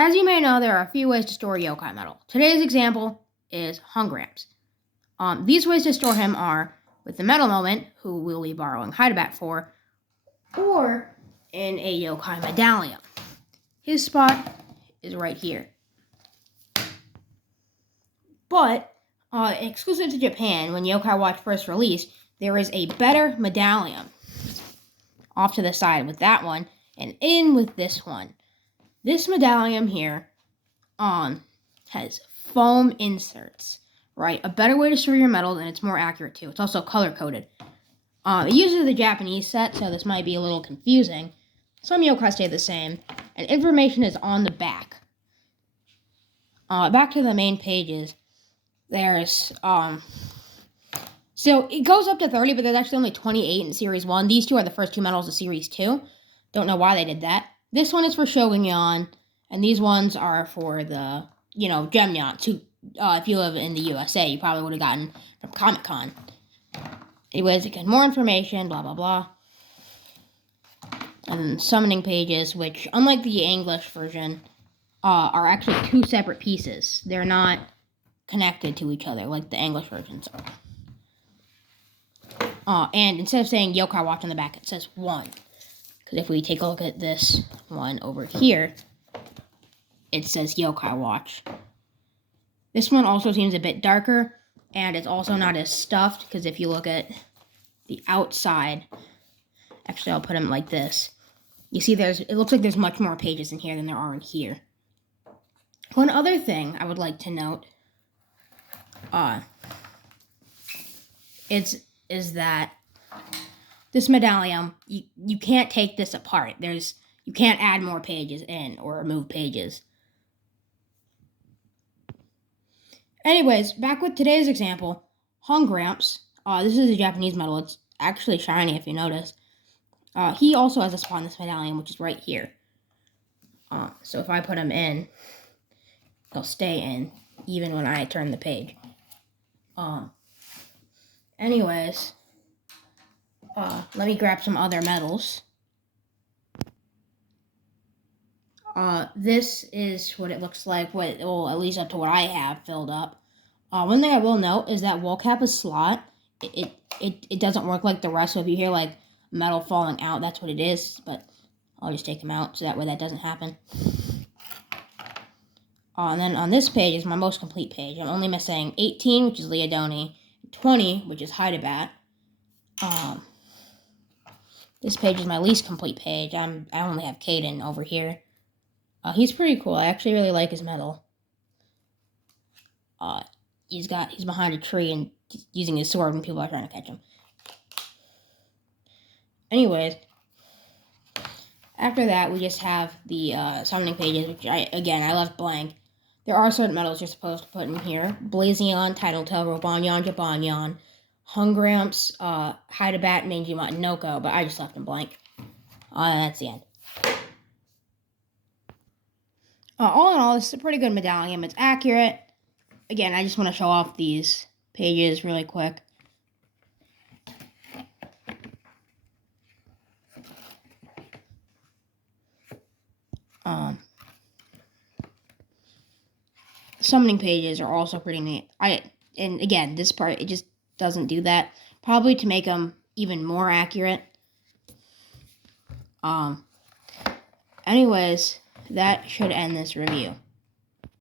As you may know, there are a few ways to store yokai metal. Today's example is Hungramps. These ways to store him are with the Metal Moment, who we'll be borrowing Hydabat for, or in a yokai Medallium. His spot is right here. But, exclusive to Japan, when Yokai Watch first released, there is a better Medallium off to the side with that one, and in with this one. This Medallium here has foam inserts, right? A better way to store your metals, and it's more accurate too. It's also color-coded. It uses the Japanese set, so this might be a little confusing. Some yokai stay the same, and information is on the back. Back to the main pages, there's, so it goes up to 30, but there's actually only 28 in Series 1. These two are the first two medals of Series 2. Don't know why they did that. This one is for Shogunyan, and these ones are for the, Gemyan. So, if you live in the USA, you probably would have gotten from Comic-Con. Anyways, again, more information, blah, blah, blah. And then summoning pages, which, unlike the English version, are actually two separate pieces. They're not connected to each other like the English versions are. And instead of saying Yokai Watch on the back, it says 1. Because if we take a look at this one over here, it says Yokai Watch. This one also seems a bit darker, and it's also not as stuffed, because if you look at the outside, actually I'll put them like this, you see it looks like there's much more pages in here than there are in here. One other thing I would like to note is that this Medallium, you can't take this apart. You can't add more pages in or remove pages. Anyways, back with today's example, Hungramps. This is a Japanese medal. It's actually shiny if you notice. He also has a spot in this Medallium, which is right here. So if I put him in, he'll stay in, even when I turn the page. Anyways, let me grab some other medals. This is what it looks like, at least up to what I have filled up. One thing I will note is that Woolcap slot, it doesn't work like the rest, so if you hear, like, metal falling out, that's what it is, but I'll just take them out, so that way that doesn't happen. And then on this page is my most complete page. I'm only missing 18, which is Leodoni, 20, which is Hydabat. This page is my least complete page. I only have Caden over here. He's pretty cool. I actually really like his medal. He's behind a tree and using his sword when people are trying to catch him. Anyways, after that, we just have the summoning pages, which I left blank. There are certain medals you're supposed to put in here. Blazion, Tattletale, Robanyan, Jabanyan, Hungramps, Hydabat, Mangimon, and Noko, but I just left them blank. That's the end. All in all, this is a pretty good Medallium. It's accurate. Again, I just want to show off these pages really quick. Summoning pages are also pretty neat. And again, this part, it just doesn't do that. Probably to make them even more accurate. Anyways, that should end this review.